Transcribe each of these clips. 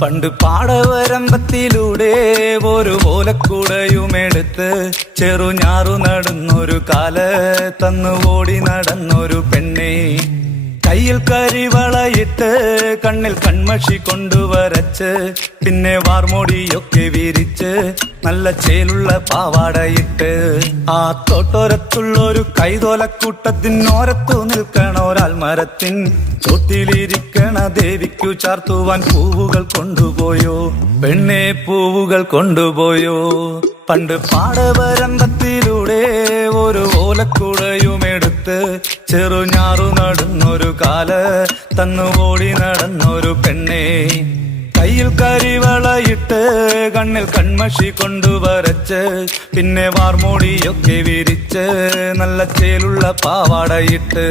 പണ്ട് പാടവരമ്പത്തിലൂടെ ഒരു ഓലക്കുടയുമെടുത്ത് ചെറുഞാറു നടന്നൊരു കാല തന്നു ഓടി നടന്നൊരു പെണ്ണെ, കയ്യിൽ കരിവളയിട്ട് കണ്ണിൽ കൺമഷി കൊണ്ടുവരച്ച് പിന്നെ വാർമോടിയൊക്കെ വിരിച്ച് നല്ല ചേലുള്ള പാവാടയിട്ട് ആ തോട്ടോരത്തുള്ളൊരു കൈതോലക്കൂട്ടത്തിനോരത്തു നിൽക്കണ ഒരാൽമരത്തിൻ ചോട്ടിലിരിക്കണ ദേവിക്കു ചാർത്തുവാൻ പൂവുകൾ കൊണ്ടുപോയോ പെണ്ണെ, പൂവുകൾ കൊണ്ടുപോയോ. പണ്ട് പാടവരമ്പത്തിലൂടെ ഒരു ഓലക്കുടയുമെടുത്ത് ചെറുഞാറു നടന്നൊരു കാല തന്നു ഓടി നടന്നൊരു പെണ്ണെ, കയ്യിൽ കരിവളയിട്ട് കണ്ണിൽ കൺമഷി കൊണ്ടുവരച്ച് പിന്നെ വാർമോടിയൊക്കെ വിരിച്ച് നല്ല ചേലുള്ള പാവാടയിട്ട്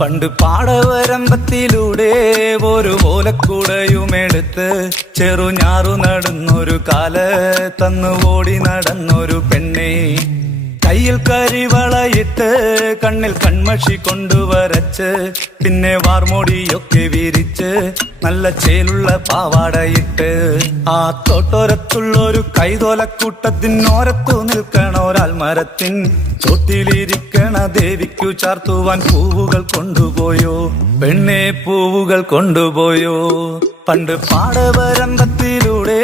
പണ്ട് പാടവരമ്പത്തിലൂടെ ഒരു ഓലക്കുടയുമെടുത്ത് ചെറുഞാറു നടന്നൊരു കാല തന്നു ഓടി നടന്നൊരു പെണ്ണെ, കയ്യിൽ കരിവളയിട്ട് കണ്ണിൽ കൺമഷി കൊണ്ടുവരച്ച് പിന്നെ വാർമോടിയൊക്കെ വിരിച്ച് നല്ല ചേലുള്ള പാവാടയിട്ട് ആ തോട്ടോരത്തുള്ളൊരു കൈതോലക്കൂട്ടത്തിനോരത്തു നിൽക്കണ ഒരാൽമരത്തിൻ ചോട്ടിലിരിക്കണ ദേവിക്കു ചാർത്തുവാൻ പൂവുകൾ കൊണ്ടുപോയോ പെണ്ണെ, പൂവുകൾ കൊണ്ടുപോയോ. പണ്ട് പാടവരമ്പത്തിലൂടെ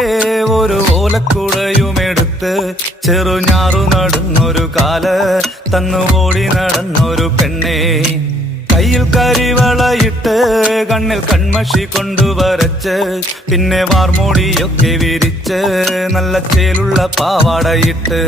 ഒരു ഓലക്കുടയുമെടുത്ത് ചെറുഞാറു നടന്നൊരു കാല തന്നു ഓടി നടന്നൊരു പെണ്ണെ, കയ്യിൽ കരിവളയിട്ട് കണ്ണിൽ കൺമഷി കൊണ്ടുവരച്ച് പിന്നെ വാർമോടിയൊക്കെ വിരിച്ച് നല്ല ചേലുള്ള പാവാടയിട്ട്